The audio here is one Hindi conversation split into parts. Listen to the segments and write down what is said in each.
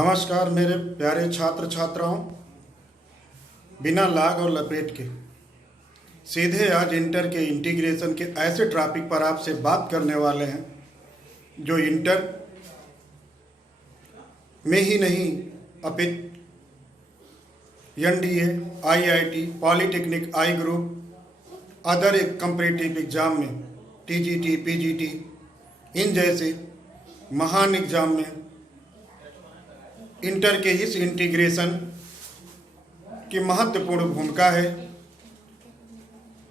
नमस्कार मेरे प्यारे छात्र छात्राओं। बिना लाग और लपेट के सीधे आज इंटर के इंटीग्रेशन के ऐसे टॉपिक पर आपसे बात करने वाले हैं जो इंटर में ही नहीं अपितु एनडीए, आईआईटी, पॉलिटेक्निक, आई ग्रुप, अदर एक कम्पिटिटिव एग्जाम में, टीजीटी, पीजीटी, इन जैसे महान एग्जाम में इंटर के इस इंटीग्रेशन की महत्वपूर्ण भूमिका है,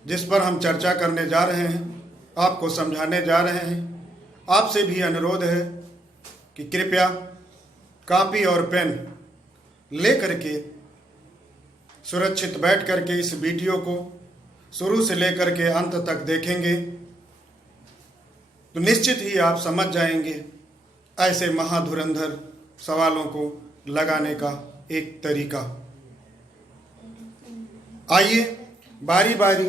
जिस पर हम चर्चा करने जा रहे हैं, आपको समझाने जा रहे हैं। आपसे भी अनुरोध है कि कृपया कॉपी और पेन लेकर के सुरक्षित बैठ करके इस वीडियो को शुरू से लेकर के अंत तक देखेंगे तो निश्चित ही आप समझ जाएंगे ऐसे महाधुरंधर सवालों को लगाने का एक तरीका। आइए बारी बारी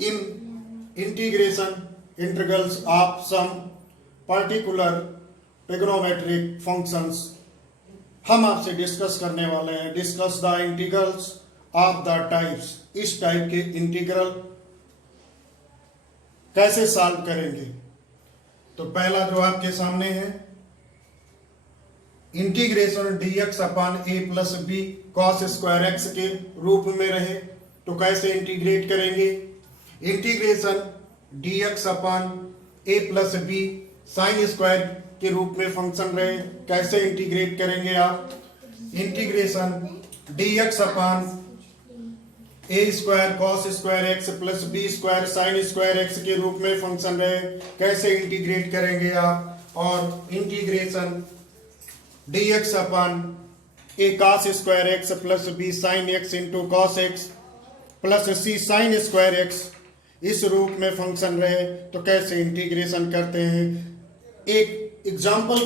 इन integration integrals of some particular trigonometric functions हम आपसे डिस्कस करने वाले हैं। Discuss the integrals of the types. इस टाइप के इंटीग्रल कैसे सॉल्व करेंगे? तो पहला जो आपके सामने है, integration dx upon a plus B cos square x के रूप में रहे तो कैसे इंटीग्रेट करेंगे? Integration dx upon a plus B sine square के रूप में फंक्शन रहे, कैसे इंटीग्रेट करेंगे आप? Integration dx upon a square cos square x plus B square sine square x के रूप में फंक्शन रहे, कैसे इंटीग्रेट करेंगे आप? और integration dx upon a cos square x plus b sign x into cos x plus c sign square x इस रूप में फंक्शन रहे तो कैसे इंटीग्रेशन करते हैं? एक एग्जाम्पल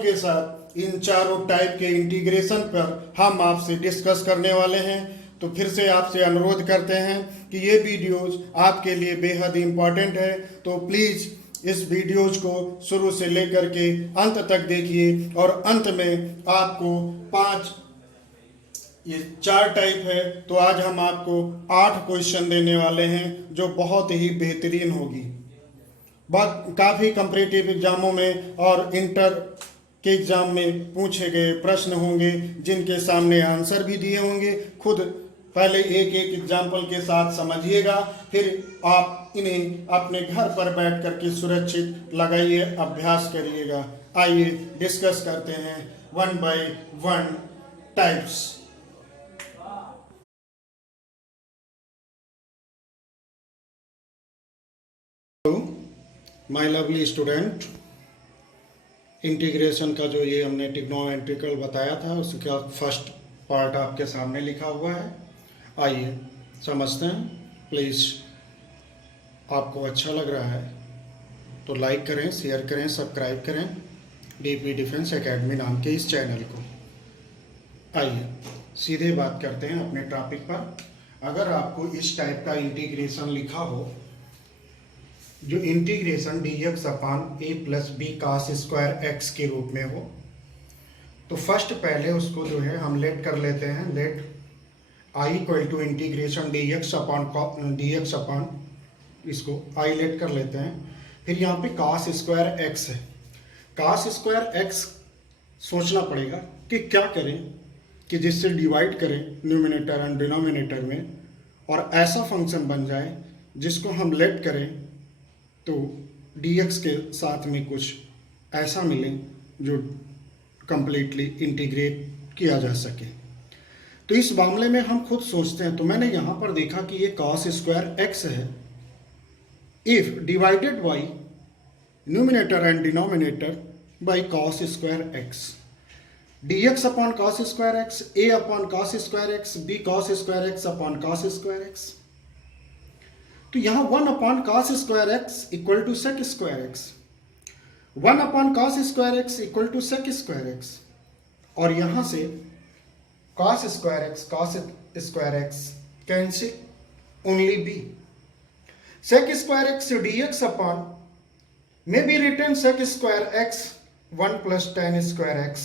के साथ इन चारों टाइप के इंटीग्रेशन पर हम आपसे डिस्कस करने वाले हैं। तो फिर से आपसे अनुरोध करते हैं कि ये वीडियोज आपके लिए बेहद इम्पॉर्टेंट है, तो प्लीज़ इस वीडियोज को शुरू से लेकर के अंत तक देखिए और अंत में आपको ये 4 टाइप है तो आज हम आपको 8 क्वेश्चन देने वाले हैं जो बहुत ही बेहतरीन होगी। काफ़ी कम्पिटिटिव एग्जामों में और इंटर के एग्जाम में पूछे गए प्रश्न होंगे जिनके सामने आंसर भी दिए होंगे। खुद पहले एक एक एग्जाम्पल के साथ समझिएगा, फिर आप इन्हें अपने घर पर बैठ कर के सुरक्षित लगाइए, अभ्यास करिएगा। आइए डिस्कस करते हैं 1 by 1 types. My lovely student, integration का जो ये हमने ट्रिग्नोमेट्रिकल बताया था उसका फर्स्ट पार्ट आपके सामने लिखा हुआ है। आइए समझते हैं। प्लीज़ आपको अच्छा लग रहा है तो लाइक करें, शेयर करें, सब्सक्राइब करें डीपी डिफेंस एकेडमी नाम के इस चैनल को। आइए सीधे बात करते हैं अपने टॉपिक पर। अगर आपको इस टाइप का इंटीग्रेशन लिखा हो, जो integration dx upon a plus b cos square x के रूप में हो, तो फर्स्ट पहले उसको जो है हम लेट कर लेते हैं। Let i equal to integration dx upon इसको i लेट कर लेते हैं। फिर यहाँ पे कास स्क्वायर एक्स है। कास स्क्वायर एक्स सोचना पड़ेगा कि क्या करें कि जिससे डिवाइड करें न्यूमिनेटर एंड डिनोमिनेटर में और ऐसा फंक्शन बन जाए जिसको हम लेट करें तो dx के साथ में कुछ ऐसा मिले जो कंप्लीटली इंटीग्रेट किया जा सके। तो इस मामले में हम खुद सोचते हैं। तो मैंने यहाँ पर देखा कि ये cos स्क्वायर एक्स है। If divided by numerator and denominator by cos square x, dx upon cos square x, a upon cos square x, b cos square x upon cos square x. तो यहाँ 1 upon cos square x equal to sec square x, 1 upon cos square x equal to sec square x, और यहाँ से cos square x cancel only b। sec square x dx upon may be written sec square x 1 plus tan square x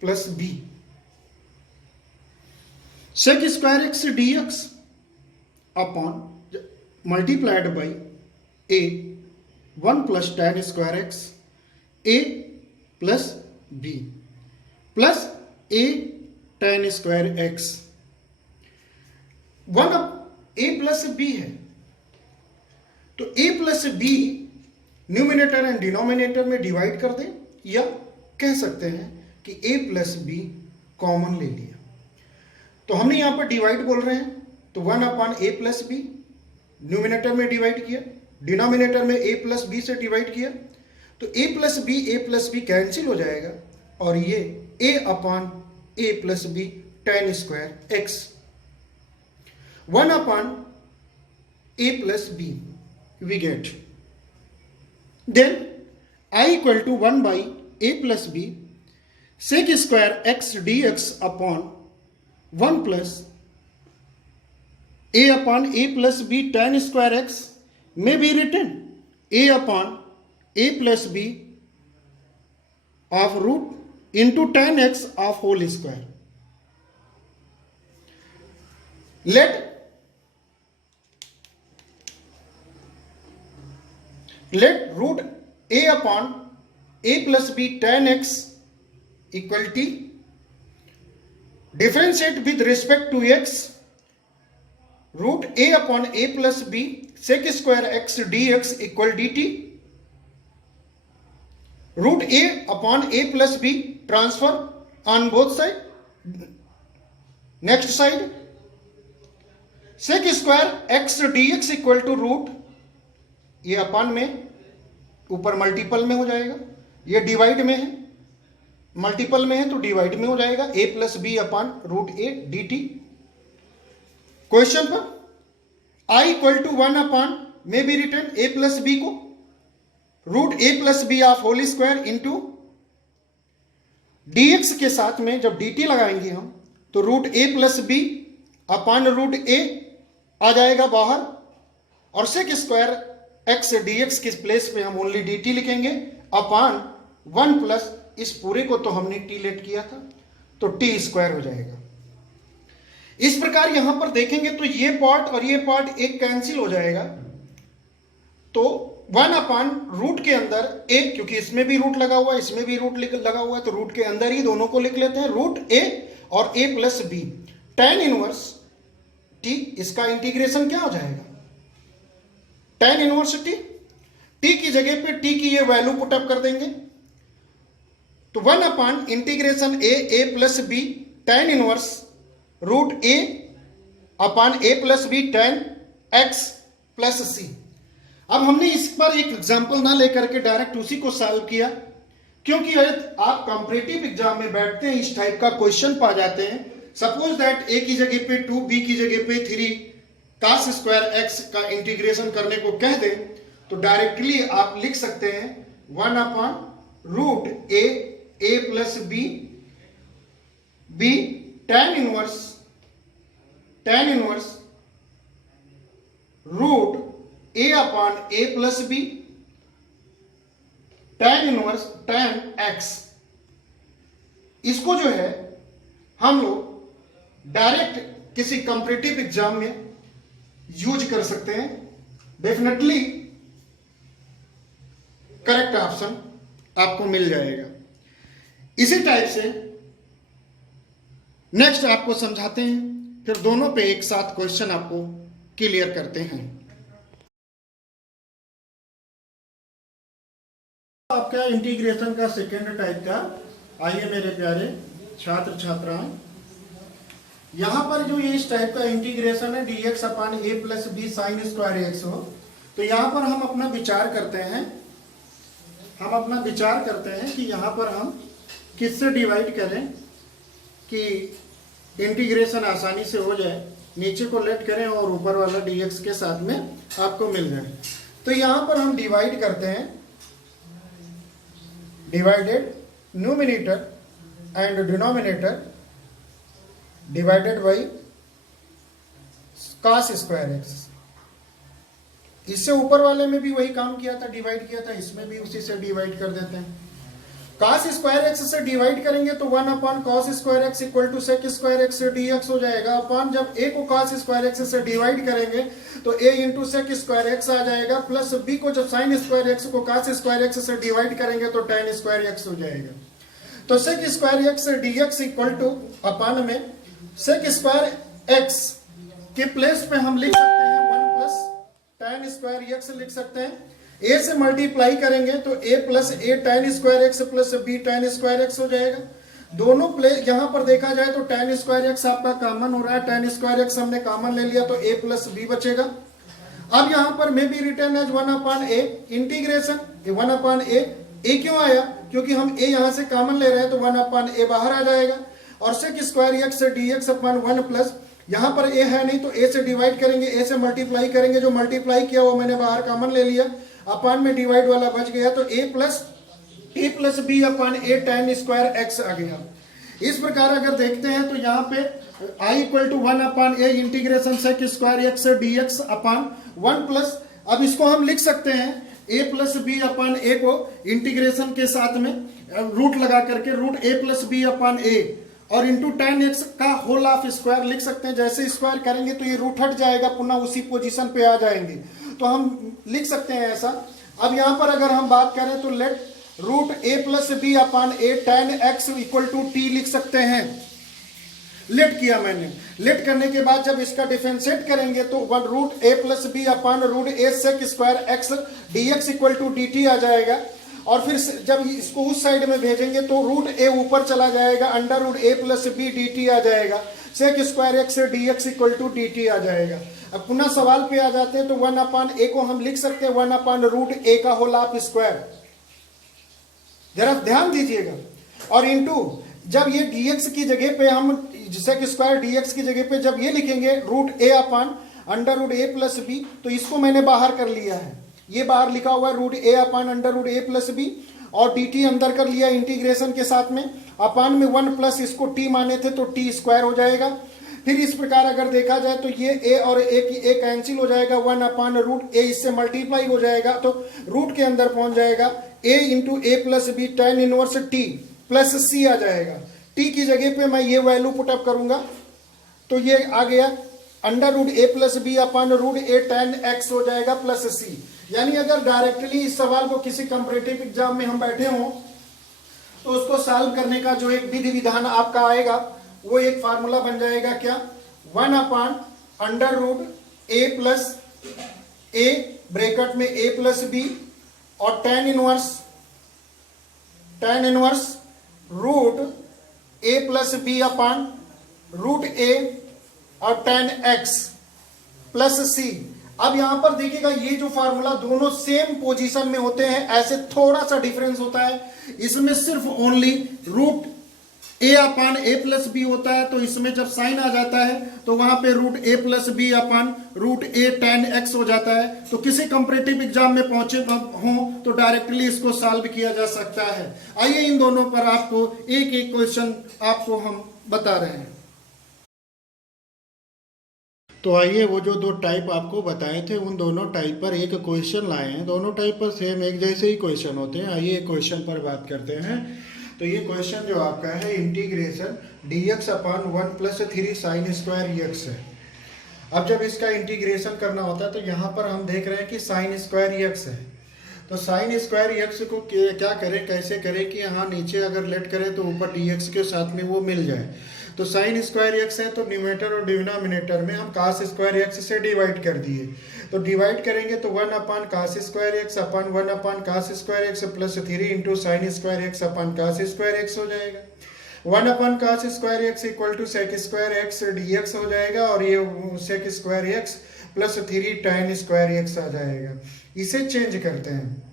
plus B sec square X D X upon multiplied by A 1 plus tan square X A plus B plus A tan square x 1 A plus B है, तो A plus B numerator and denominator में डिवाइड कर दें, या कह सकते हैं कि ए प्लस बी कॉमन ले लिया। तो हमने यहां पर डिवाइड बोल रहे हैं, तो 1 upon A plus B numerator में डिवाइड किया, डिनोमिनेटर में ए प्लस बी से डिवाइड किया, तो ए प्लस बी कैंसिल हो जाएगा और ये A upon A plus B tan square x 1 upon a plus b we get, then I equal to 1 by a plus b sec square x dx upon 1 plus a upon a plus b tan square x may be written a upon a plus b of root into tan x of whole square. Let root a upon a plus b tan x equal t. Differentiate with respect to x. Root a upon a plus b sec square x dx equal dt. Root a upon a plus b transfer on both sides. Next side. Sec square x dx equal to root, ये अपन में ऊपर मल्टीपल में हो जाएगा, ये डिवाइड में है, मल्टीपल में है तो डिवाइड में हो जाएगा, a plus b upon root a d t. Question पर i इक्वल टू 1 अपन में भी रिटर्न a प्लस बी को root a plus b of whole square into dx के साथ में जब dt लगाएंगे हम तो root a plus b upon root a आ जाएगा बाहर, और सेक स्क्वायर एक्स dx के प्लेस पे हम ओनली dt लिखेंगे अपान 1 प्लस इस पूरे को तो हमने t लेट किया था तो t स्क्वायर हो जाएगा। इस प्रकार यहां पर देखेंगे तो ये पार्ट और ये पार्ट एक कैंसिल हो जाएगा, तो 1 अपान रूट के अंदर एक, क्योंकि इसमें भी रूट लगा हुआ है इसमें भी रूट लगा हुआ है तो रूट के अंदर ही दोनों को लिख लेते हैं, रूट a और a plus B tan inverse t, इसका इंटीग्रेशन क्या हो जाएगा tan इनवर्स t की जगह पे t की ये वैल्यू पुटअप कर देंगे तो 1 upon integration a plus B tan inverse root a upon a plus B tan x plus c। अब हमने इस पर एक एग्जांपल ना लेकर के डायरेक्ट उसी को सॉल्व किया, क्योंकि आप कॉम्पिटिटिव एग्जाम में बैठते हैं इस टाइप का क्वेश्चन पा जाते हैं। सपोज दैट a की जगह पे 2, b की जगह पे 3 cos स्क्वायर x का इंटीग्रेशन करने को कह दें तो डायरेक्टली आप लिख सकते हैं 1 upon root a plus b tan inverse root a upon a plus B tan inverse tan x। इसको जो है हम लोग डायरेक्ट किसी कॉम्पिटिटिव एग्जाम में यूज कर सकते हैं, डेफिनेटली करेक्ट ऑप्शन आपको मिल जाएगा। इसी टाइप से नेक्स्ट आपको समझाते हैं, फिर दोनों पे एक साथ क्वेश्चन आपको क्लियर करते हैं। आपका इंटीग्रेशन का सेकेंड टाइप का, आइए मेरे प्यारे छात्र छात्राएं, यहां पर जो ये इस टाइप का इंटीग्रेशन है dx upon a plus B sine square x हो, तो यहां पर हम अपना विचार करते हैं कि यहां पर हम किससे डिवाइड करें कि इंटीग्रेशन आसानी से हो जाए, नीचे को लेट करें और ऊपर वाला dx के साथ में आपको मिल जाए। तो यहां पर हम डिवाइड करते हैं, divided numerator and denominator divided by cos square x. इससे ऊपर वाले में भी वही काम किया था, डिवाइड किया था, इसमें भी उसी से डिवाइड कर देते हैं। cos स्क्वायर एक्स से डिवाइड करेंगे तो 1 upon cos square x equal to sec square x dx हो जाएगा, अपॉन जब a को cos स्क्वायर एक्स से डिवाइड करेंगे तो a into sec square X आ जाएगा, प्लस b को जब sin स्क्वायर एक्स को cos स्क्वायर एक्स से डिवाइड करेंगे तो tan स्क्वायर एक्स हो जाएगा। तो sec square x dx equal to upon में sec स्क्वायर एक्स के प्लेस पे हम लिख सकते हैं 1 प्लस tan स्क्वायर एक्स लिख सकते हैं। a से मल्टीप्लाई करेंगे तो a plus a tan square x plus b tan square x हो जाएगा। दोनों प्लेस यहां पर देखा जाए तो tan स्क्वायर एक्स आपका कॉमन हो रहा है, tan स्क्वायर एक्स हमने कॉमन ले लिया तो a प्लस b बचेगा। अब यहां पर may be written as 1 upon a integration 1 upon a क्यों आया, क्योंकि हम a यहां से कॉमन ले रहे हैं तो 1 अपॉन a बाहर आ जाएगा, और sec square x dx upon 1 plus यहां पर a है नहीं तो a से डिवाइड करेंगे, a से मल्टीप्लाई करेंगे, जो मल्टीप्लाई किया वो मैंने बाहर कॉमन ले लिया, अपान में डिवाइड वाला बच गया तो a plus b upon a tan square X आ गया। इस प्रकार अगर देखते हैं तो यहाँ पे i equal to 1 upon a integration sec square x dx upon 1 plus, अब इसको हम लिख सकते हैं a plus b upon a को इंटीग्रेशन के साथ में रूट लगा करके root a plus b upon a और इंटू tan x का होल ऑफ स्क्वायर लिख सकते हैं। जैसे स्क्वायर करेंगे तो ये रूट हट जाएगा, पुनः उसी पोजीशन पे आ जाएंगे, तो हम लिख सकते हैं ऐसा। अब यहां पर अगर हम बात करें तो let root a plus b upon a tan x equal to t लिख सकते हैं। लेट किया मैंने, लेट करने के बाद जब इसका डिफरेंशिएट करेंगे तो one root a plus b upon root a sec square x dx equal to dt आ जाएगा, और फिर जब इसको उस साइड में भेजेंगे तो रूट a ऊपर चला जाएगा, under root a plus b dt आ जाएगा, sec square x dx equal to dt आ जाएगा। अब पुनः सवाल पे आ जाते हैं तो 1 अपान a को हम लिख सकते हैं 1 अपान रूट a का होल ऑफ स्क्वायर, जरा ध्यान दीजिएगा, और इंटू जब ये dx की जगह पे हम sec स्क्वायर dx की जगह पे जब ये लिखेंगे root a upon under root a plus b, तो इसको मैंने बाहर कर लिया है, ये बाहर लिखा हुआ है root a upon under root a plus b, और dt अंदर कर लिया इंटीग्रेशन के साथ में, अपान में 1 प्लस इसको t माने थे तो t स्क्वायर हो जाएगा। फिर इस प्रकार अगर देखा जाए तो ये a और a कैंसिल हो जाएगा, 1 अपान रूट a इससे मल्टीप्लाई हो जाएगा तो रूट के अंदर पहुंच जाएगा a into a plus B tan inverse t plus c आ जाएगा। t की जगह पे मैं ये वैल्यू पुटअप करूंगा तो ये आ गया under root a plus b upon root a tan x हो जाएगा प्लस c। यानी अगर डायरेक्टली इस सवाल को किसी कंपैरेटिव एग्जाम में हम बैठे हों तो उसको सॉल्व करने का जो एक विधि विधान आपका आएगा वो एक फार्मूला बन जाएगा क्या, 1 upon under root a plus a bracket में a प्लस b और tan inverse root a plus b upon root a और tan x प्लस c। अब यहां पर देखिएगा ये जो फार्मूला दोनों सेम पोजीशन में होते हैं, ऐसे थोड़ा सा डिफरेंस होता है, इसमें सिर्फ only root a upon a plus b होता है, तो इसमें जब साइन आ जाता है तो वहां पे root a plus b upon root a tan x हो जाता है। तो किसी कंपैरेटिव एग्जाम में पहुंचे हो तो डायरेक्टली इसको सॉल्व किया जा सकता है। आइए इन दोनों पर आपको एक एक क्वेश्चन आपको हम बता रहे हैं। तो आइए वो जो दो टाइप आपको बताए थे उन दोनों टाइप पर एक क्वेश्चन लाए हैं, दोनों टाइप पर सेम एक जैसे ही क्वेश्चन होते हैं। आइए क्वेश्चन पर बात करते हैं। तो ये क्वेश्चन जो आपका है integration dx upon 1 plus 3 sign square x है। अब जब इसका इंटीग्रेशन करना होता है तो यहाँ पर हम देख रहे हैं कि साइन स्क्वायर एक्स है, तो साइन स्क्वायर एक्स को क्या करें, कैसे करें कि यहाँ नीचे अगर लेट करें तो ऊपर dx के साथ में वो मिल जाए। तो साइन स्क्वायर एक्स है तो न्यूमरेटर और डिनोमिनेटर में हम कास स्क्वायर एक्स से डिवाइड कर दिए, तो डिवाइड करेंगे तो 1 upon cos square X upon 1 upon cos square x plus 3 into sine square X upon cos square x हो जाएगा। 1 upon cos square x equal to sec square x dx हो जाएगा, और ये sec square x plus 3 tan square X आ जाएगा। इसे चेंज करते हैं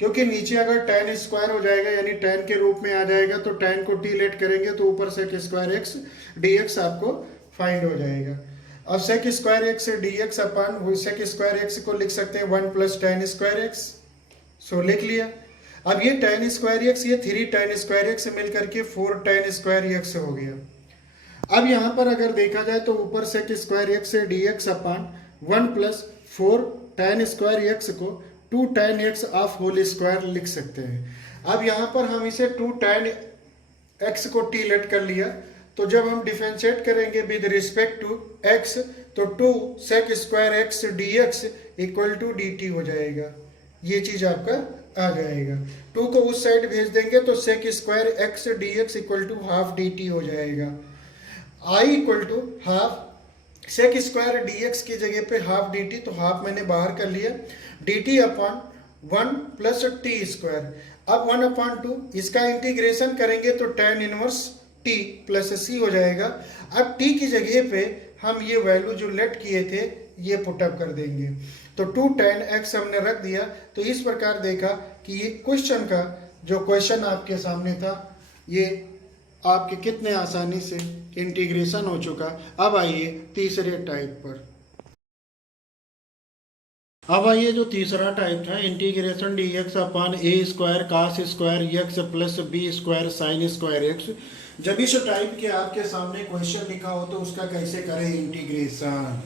क्योंकि नीचे अगर tan स्क्वायर हो जाएगा यानी tan के रूप में आ जाएगा, तो tan को t लेट करेंगे तो ऊपर सेक स्क्वायर एक्स dx आपको फाइंड हो जाएगा। अब सेक स्क्वायर एक्स dx अपान सेक स्क्वायर एक्स को लिख सकते हैं 1 प्लस tan स्क्वायर एक्स, सो लिख लिया। अब ये tan स्क्वायर एक्स ये 3 tan स्क्वायर एक्स मिल करके 4 tan स्क्वायर एक्स हो गया। अब यहाँ पर अगर देखा जाए तो ऊपर sec square x dx upon 1 plus 4 tan square x को 2 tan x of whole square लिख सकते हैं। अब यहाँ पर हम इसे 2 tan x को t लेट कर लिया, तो जब हम डिफरेंशिएट करेंगे विद रिस्पेक्ट टू x तो 2 sec square x dx equal to dt हो जाएगा। ये चीज आपका आ जाएगा। 2 को उस साइड भेज देंगे तो sec square x dx equal to half dt हो जाएगा। I equal to half sec square dx की जगह पे हाफ dt, तो हाफ मैंने बाहर कर लिया, dt upon 1 plus T square. अब 1/2 इसका इंटीग्रेशन करेंगे तो tan inverse t plus c हो जाएगा। अब t की जगह पे हम ये वैल्यू जो लेट किए थे ये पुटअप कर देंगे, तो 2 tan x हमने रख दिया। तो इस प्रकार देखा कि ये क्वेश्चन का जो क्वेश्चन आपके सामने था ये आपके कितने आसानी से इंटीग्रेशन हो चुका। अब आइए तीसरे टाइप पर। अब आइए जो तीसरा टाइप था, integration D X upon A square cos square x plus B square sine square x. जब इस टाइप के आपके सामने क्वेश्चन लिखा हो तो उसका कैसे करें इंटीग्रेशन,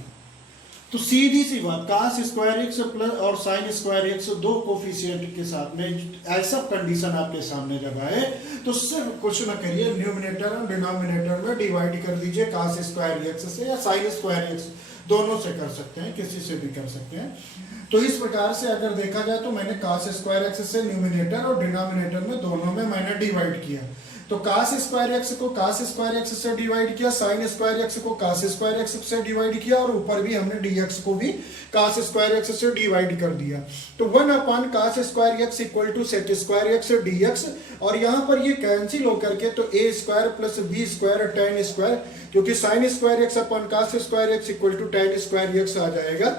तो सीधी सी बात, कास स्क्वायर एक्स प्लस और साइन स्क्वायर एक्स दो कोफिशिएंट के साथ में ऐसा कंडीशन आपके सामने जब आए तो सिर्फ कुछ न करिए, न्यूमिनेटर और डिनोमिनेटर में डिवाइड कर दीजिए कास स्क्वायर एक्स से या साइन स्क्वायर एक्स, दोनों से कर सकते हैं, किसी से भी कर सकते हैं। तो इस प्रकार से अगर देखा जाए तो मैंने कास स्क्वायर एक्स से न्यूमिनेटर और डिनोमिनेटर में दोनों में मैंने डिवाइड किया, तो कास स्क्वायर एक्स को कास स्क्वायर एक्स से डिवाइड किया, साइन स्क्वायर एक्स को कास स्क्वायर एक्स से डिवाइड किया और ऊपर भी हमने dx को भी कास स्क्वायर एक्स से डिवाइड कर दिया। तो 1 upon cos square x equal to sec square x dx, और यहाँ पर ये कैंसिल होकर के तो a square plus B square tan square, क्योंकि sine square x upon cos square x equal to tan square X आ जाएगा।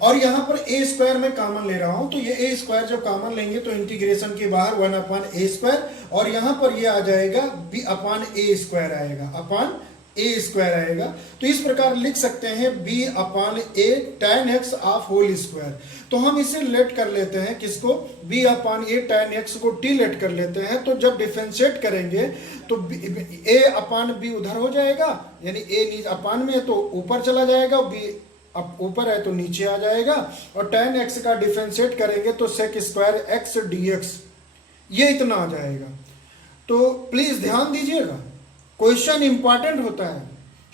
और यहाँ पर a स्क्वायर में कॉमन ले रहा हूं, तो ये a स्क्वायर जब कॉमन लेंगे तो इंटीग्रेशन के बाहर 1 अपॉन a स्क्वायर, और यहाँ पर ये आ जाएगा b अपॉन a स्क्वायर आएगा, अपॉन a स्क्वायर आएगा। तो इस प्रकार लिख सकते हैं b upon a tan x of whole square. तो हम इसे लेट कर लेते हैं, किसको, b upon a tan x को t लेट कर लेते हैं। तो जब डिफरेंशिएट करेंगे तो a अपॉन b उधर हो जाएगा, यानी a अपॉन में है तो ऊपर चला जाएगा, b अब ऊपर है तो नीचे आ जाएगा, और tan x का डिफरेंशिएट करेंगे तो sec स्क्वायर x dx ये इतना आ जाएगा। तो प्लीज ध्यान दीजिएगा, क्वेश्चन इंपॉर्टेंट होता है,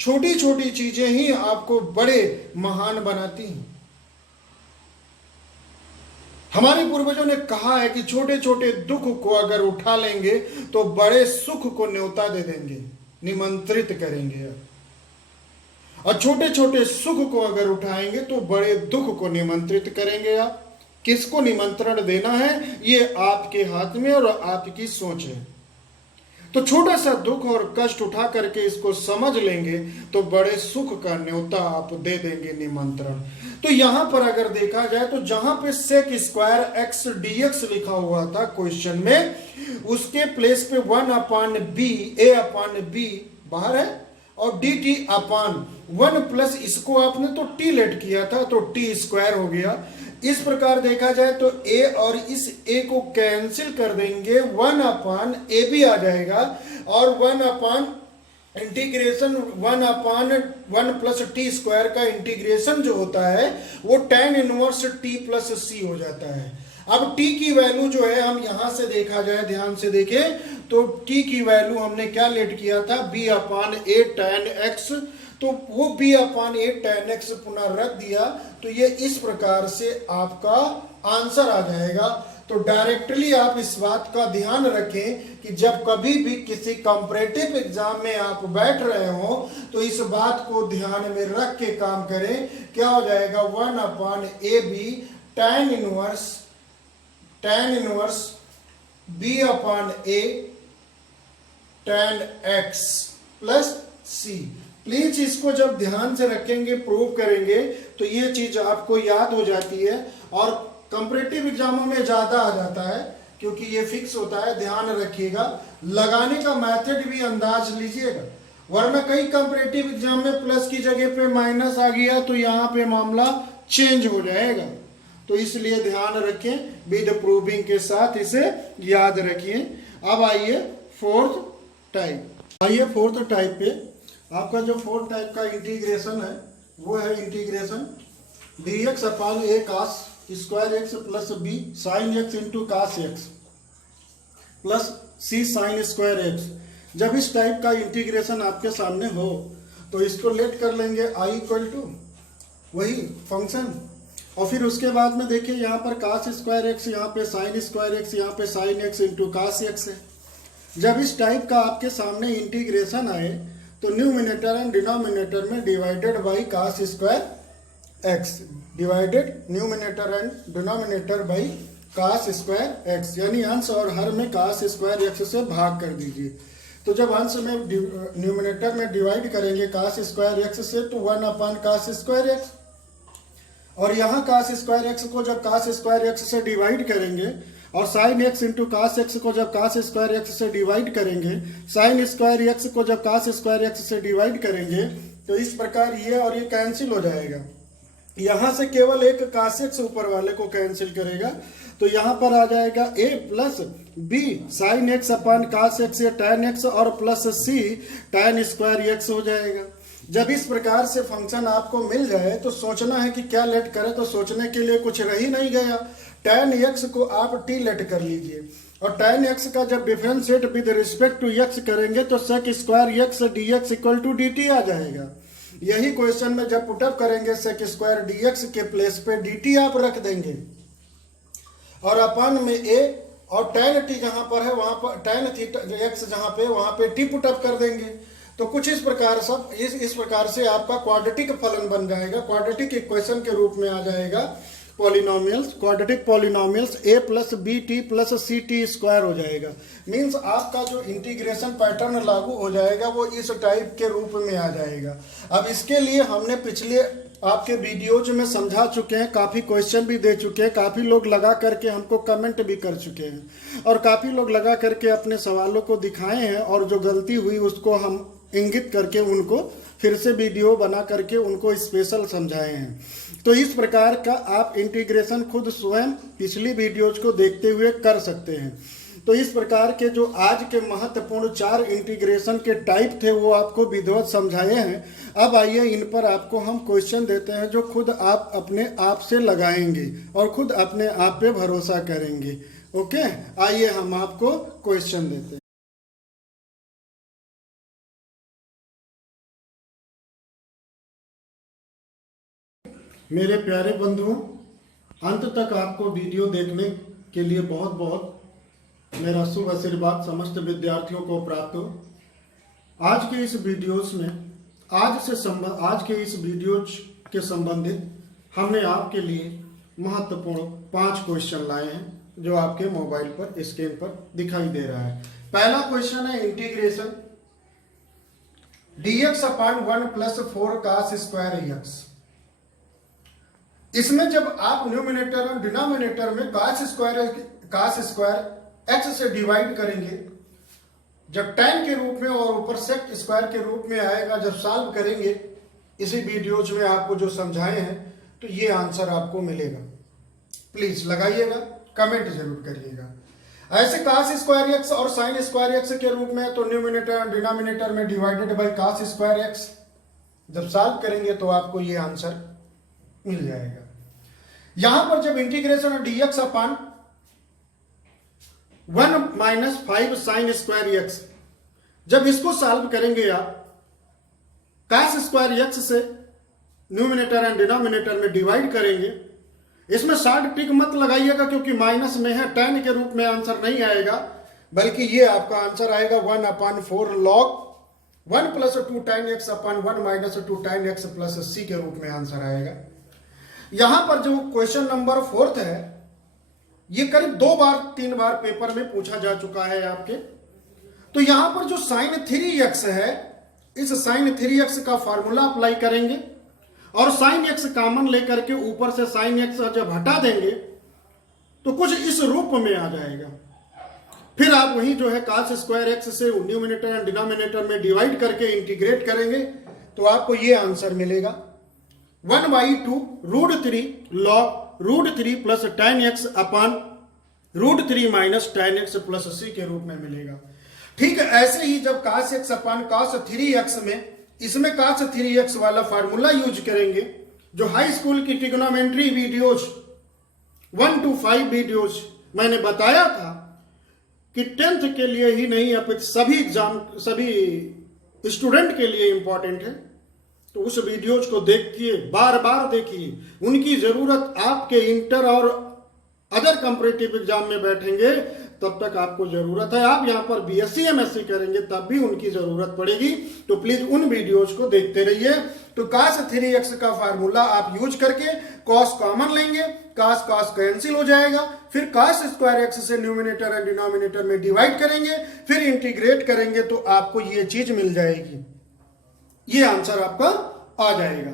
छोटी छोटी चीजें ही आपको बड़े महान बनाती हैं। हमारे पूर्वजों ने कहा है कि छोटे छोटे दुख को अगर उठा लेंगे तो बड़े सुख को न्योता दे देंगे, निमंत्रित करेंगे, और छोटे छोटे सुख को अगर उठाएंगे तो बड़े दुख को निमंत्रित करेंगे। आप किसको निमंत्रण देना है ये आपके हाथ में और आपकी सोच है। तो छोटा सा दुख और कष्ट उठा करके इसको समझ लेंगे तो बड़े सुख का न्योता आप दे देंगे, निमंत्रण। तो यहां पर अगर देखा जाए तो जहां पे सेक स्क्वायर एक्स dx लिखा हुआ था क्वेश्चन में, उसके प्लेस पे 1 upon b a upon b बाहर है, और dt अपॉन 1 प्लस इसको आपने तो t लेट किया था तो t स्क्वायर हो गया। इस प्रकार देखा जाए तो a और इस a को कैंसिल कर देंगे, 1 अपॉन ए भी आ जाएगा, और 1 upon integration 1 upon 1 plus T square का इंटीग्रेशन जो होता है वो tan inverse t plus c हो जाता है। अब t की वैल्यू जो है, हम यहां से देखा जाए, ध्यान से देखें तो t की वैल्यू हमने क्या लेट किया था, b upon a tan x, तो वो b upon a tan x पुनः रख दिया, तो ये इस प्रकार से आपका आंसर आ जाएगा। तो डायरेक्टली आप इस बात का ध्यान रखें कि जब कभी भी किसी कॉम्पिटिटिव एग्जाम में आप बैठ रहे हो तो इस बात को ध्यान में रख के काम करें। क्या हो जाएगा, 1 upon a b tan inverse b upon a tan x plus c। Please इसको जब ध्यान से रखेंगे, प्रूव करेंगे तो ये चीज आपको याद हो जाती है, और कॉम्पिटिटिव एग्जामों में ज्यादा आ जाता है क्योंकि ये फिक्स होता है। ध्यान रखिएगा, लगाने का मेथड भी अंदाज लीजिएगा, वरना कई कॉम्पिटिटिव एग्जाम में प्लस की जगह पे माइनस आ गया तो यहाँ पे मामला चेंज हो जाएगा। तो इसलिए ध्यान रखें, विद प्रूविंग के साथ इसे याद रखिए। अब आइए फोर्थ टाइप। आइए फोर्थ टाइप पे, आपका जो फोर्थ टाइप का इंटीग्रेशन है वो है integration dx upon a cos square x plus B sine x into cos x plus c sine square x. जब इस टाइप का इंटीग्रेशन आपके सामने हो तो इसको लेट कर लेंगे आई इक्वल टू वही फंक्शन, और फिर उसके बाद में देखिए यहाँ पर कास स्क्वायर एक्स, यहाँ पे साइन स्क्वायर एक्स, यहाँ पे sine x into cos x है। जब इस टाइप का आपके सामने इंटीग्रेशन आए तो न्यूमिनेटर एंड डिनोमिनेटर में divided by cos square x, divided numerator and denominator by cos square x, यानी अंश और हर में कास स्क्वायर एक्स से भाग कर दीजिए। तो जब अंश में न्यूमिनेटर में डिवाइड करेंगे कास स्क्वायर एक्स से तो 1 कास स्क्वायर एक्स, और यहाँ कास स्क्वायर एक्स को जब कास स्क्वायर एक्स से डिवाइड करेंगे और sine x into cos x को जब कास स्क्वायर एक्स से डिवाइड करेंगे, साइन स्क्वायर एक्स को जब कास स्क्वायर एक्स से डिवाइड करेंगे तो इस प्रकार ये और ये कैंसिल हो जाएगा। यहाँ से केवल एक कास एक्स ऊपर वाले को कैंसिल करेगा तो यहाँ पर आ जाएगा a plus B sine x upon cos x या टैन एक्स और plus c tan square x हो जाएगा। जब इस प्रकार से फंक्शन आपको मिल जाए तो सोचना है कि क्या लेट करें, तो सोचने के लिए कुछ रह ही नहीं गया। टैन एक्स को आप टी लेट कर लीजिए, और टैन एक्स का जब differentiate with respect to X करेंगे तो sec square X D X equal to D T आ जाएगा। यही क्वेश्चन में जब पुटअप करेंगे सेक स्क्वायर डी एक्स के प्लेस पे डी टी आप रख देंगे, और अपन में ए और टैन टी जहां पर है वहां पर टैन थीटा एक्स जहां पे वहां पे टी पुटअप कर देंगे। तो कुछ इस प्रकार सब इस प्रकार से आपका क्वाड्रेटिक फलन बन जाएगा, क्वाड्रेटिक इक्वेशन के रूप में आ जाएगा polynomials, quadratic polynomials a plus b t plus c t square हो जाएगा। मीन्स आपका जो इंटीग्रेशन पैटर्न लागू हो जाएगा वो इस टाइप के रूप में आ जाएगा। अब इसके लिए हमने पिछले आपके वीडियोज में समझा चुके हैं, काफ़ी क्वेश्चन भी दे चुके हैं, काफ़ी लोग लगा करके हमको कमेंट भी कर चुके हैं, और काफ़ी लोग लगा करके अपने सवालों को दिखाए हैं, और जो गलती हुई उसको हम इंगित करके उनको फिर से वीडियो बना करके उनको स्पेशल समझाए हैं। तो इस प्रकार का आप इंटीग्रेशन खुद स्वयं पिछली वीडियोज को देखते हुए कर सकते हैं। तो इस प्रकार के जो आज के महत्वपूर्ण 4 इंटीग्रेशन के टाइप थे वो आपको विधिवत समझाए हैं। अब आइए इन पर आपको हम क्वेश्चन देते हैं जो खुद आप अपने आप से लगाएंगे और खुद अपने आप पे भरोसा करेंगे। ओके, आइए हम आपको क्वेश्चन देते हैं। मेरे प्यारे बंधुओं, अंत तक आपको वीडियो देखने के लिए बहुत बहुत मेरा शुभ आशीर्वाद समस्त विद्यार्थियों को प्राप्त हो। आज के इस वीडियोस में आज के इस वीडियोज के संबंधित हमने आपके लिए महत्वपूर्ण 5 क्वेश्चन लाए हैं जो आपके मोबाइल पर स्क्रीन पर दिखाई दे रहा है। पहला क्वेश्चन है इंटीग्रेशन dx अपान 1 प्लस 4 कास स्क्वायर एक्स। इसमें जब आप न्यूमिनेटर और डिनोमिनेटर में कास स्क्वायर एक्स से डिवाइड करेंगे, जब टैन के रूप में और ऊपर सेक स्क्वायर के रूप में आएगा, जब सॉल्व करेंगे इसी वीडियोज में आपको जो समझाए हैं तो ये आंसर आपको मिलेगा। प्लीज लगाइएगा, कमेंट जरूर करिएगा। ऐसे कास स्क्वायर एक्स और साइन स्क्वायर एक्स के रूप में तो न्यूमिनेटर और डिनोमिनेटर में divided by cos square x, जब सॉल्व करेंगे तो आपको ये आंसर मिल जाएगा। यहां पर जब integration dx upon 1 minus 5 sign square x, जब इसको सॉल्व करेंगे आप कास स्क्वायर एक्स से न्यूमिनेटर एंड डिनोमिनेटर में डिवाइड करेंगे। इसमें शॉर्ट टिक मत लगाइएगा क्योंकि माइनस में है, टैन के रूप में आंसर नहीं आएगा, बल्कि ये आपका आंसर आएगा 1/4 log 1 plus 2 tan x upon 1 minus 2 tan x plus सी के रूप में आंसर आएगा। यहां पर जो क्वेश्चन नंबर 4 है ये करीब 2-3 बार पेपर में पूछा जा चुका है आपके। तो यहां पर जो साइन 3x है, इस साइन 3x का फार्मूला अप्लाई करेंगे और साइन x कॉमन लेकर के ऊपर से साइन x जब हटा देंगे तो कुछ इस रूप में आ जाएगा। फिर आप वही जो है कास स्क्वायर एक्स से न्यूमिनेटर एंड डिनोमिनेटर में डिवाइड करके इंटीग्रेट करेंगे तो आपको ये आंसर मिलेगा 1/2 √3 log √3 प्लस tan x अपान √3 minus tan x plus c के रूप में मिलेगा। ठीक है, ऐसे ही जब cos x अपान cos 3x में इसमें cos 3x वाला फार्मूला यूज करेंगे, जो हाई स्कूल की ट्रिग्नोमेट्री वीडियोज 1 to 5 वीडियोज मैंने बताया था कि 10th के लिए ही नहीं अपितु सभी स्टूडेंट के लिए इंपॉर्टेंट है। तो उस वीडियोज को देखिए, बार बार देखिए, उनकी जरूरत आपके इंटर और अदर कंपटीटिव एग्जाम में बैठेंगे तब तक आपको जरूरत है। आप यहाँ पर बीएससी एमएससी करेंगे तब भी उनकी जरूरत पड़ेगी। तो प्लीज उन वीडियोज को देखते रहिए। तो cos 3x का फार्मूला आप यूज करके cos कॉमन लेंगे, cos कैंसिल हो जाएगा, फिर cos स्क्वायर x से न्यूमिनेटर एंड डिनोमिनेटर में डिवाइड करेंगे, फिर इंटीग्रेट करेंगे तो आपको ये चीज मिल जाएगी, ये आंसर आपका आ जाएगा।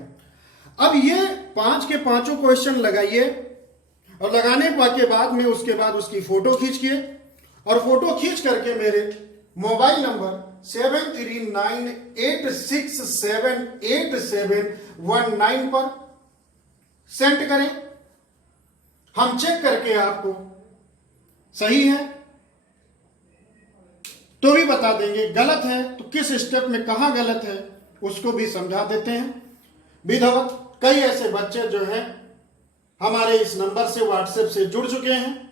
अब ये 5 के 5 क्वेश्चन लगाइए और लगाने के बाद में उसके बाद उसकी फोटो खींचिए और फोटो खींच करके मेरे मोबाइल नंबर 7398678719 पर सेंड करें। हम चेक करके आपको सही है तो भी बता देंगे, गलत है तो किस स्टेप में कहां गलत है उसको भी समझा देते हैं। विधवत कई ऐसे बच्चे जो हैं हमारे इस नंबर से व्हाट्सएप से जुड़ चुके हैं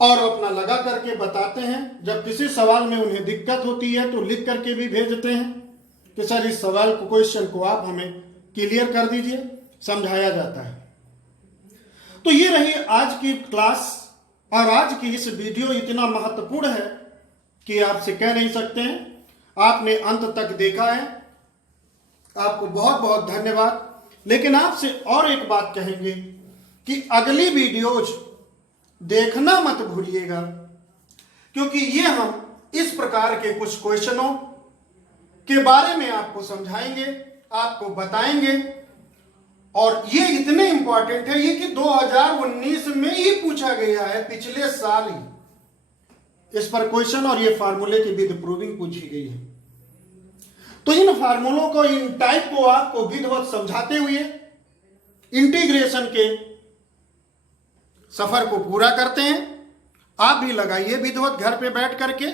और अपना लगा करके बताते हैं। जब किसी सवाल में उन्हें दिक्कत होती है तो लिख करके भी भेजते हैं कि सर इस सवाल को, क्वेश्चन को आप हमें क्लियर कर दीजिए, समझाया जाता है। तो ये रही आज की क्लास और आज की इस वीडियो इतना महत्वपूर्ण है कि आपसे कह नहीं सकते हैं। आपने अंत तक देखा है, आपको बहुत बहुत धन्यवाद। लेकिन आपसे और एक बात कहेंगे कि अगली वीडियोज देखना मत भूलिएगा, क्योंकि ये हम इस प्रकार के कुछ क्वेश्चनों के बारे में आपको समझाएंगे, आपको बताएंगे और ये इतने इंपॉर्टेंट है ये कि 2019 में ही पूछा गया है, पिछले साल ही इस पर क्वेश्चन और ये फार्मूले की विद प्रूविंग पूछी गई है। तो इन फार्मूलों को, इन टाइप को आपको विधिवत समझाते हुए इंटीग्रेशन के सफर को पूरा करते हैं। आप भी लगाइए विधिवत घर पे बैठ करके,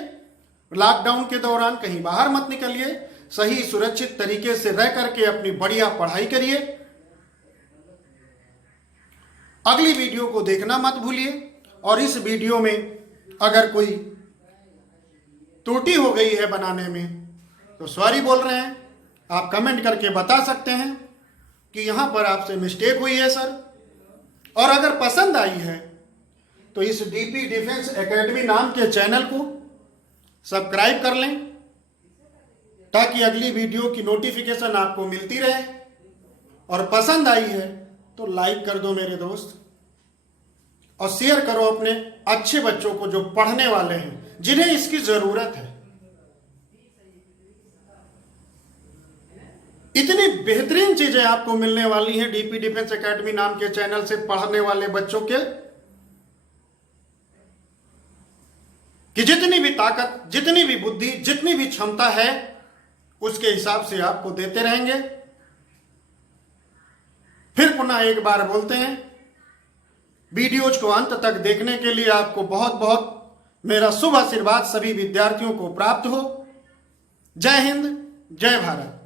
लॉकडाउन के दौरान कहीं बाहर मत निकलिए, सही सुरक्षित तरीके से रह करके अपनी बढ़िया पढ़ाई करिए। अगली वीडियो को देखना मत भूलिए और इस वीडियो में अगर कोई त्रुटि हो गई है बनाने में तो सॉरी बोल रहे हैं। आप कमेंट करके बता सकते हैं कि यहां पर आपसे मिस्टेक हुई है सर। और अगर पसंद आई है तो इस डीपी डिफेंस एकेडमी नाम के चैनल को सब्सक्राइब कर लें ताकि अगली वीडियो की नोटिफिकेशन आपको मिलती रहे। और पसंद आई है तो लाइक कर दो मेरे दोस्त और शेयर करो अपने अच्छे बच्चों को जो पढ़ने वाले हैं, जिन्हें इसकी जरूरत है। इतनी बेहतरीन चीजें आपको मिलने वाली हैं डीपी डिफेंस एकेडमी नाम के चैनल से पढ़ने वाले बच्चों के, कि जितनी भी ताकत, जितनी भी बुद्धि, जितनी भी क्षमता है उसके हिसाब से आपको देते रहेंगे। फिर पुनः एक बार बोलते हैं, वीडियोज को अंत तक देखने के लिए आपको बहुत बहुत मेरा शुभ आशीर्वाद सभी विद्यार्थियों को प्राप्त हो। जय हिंद, जय भारत।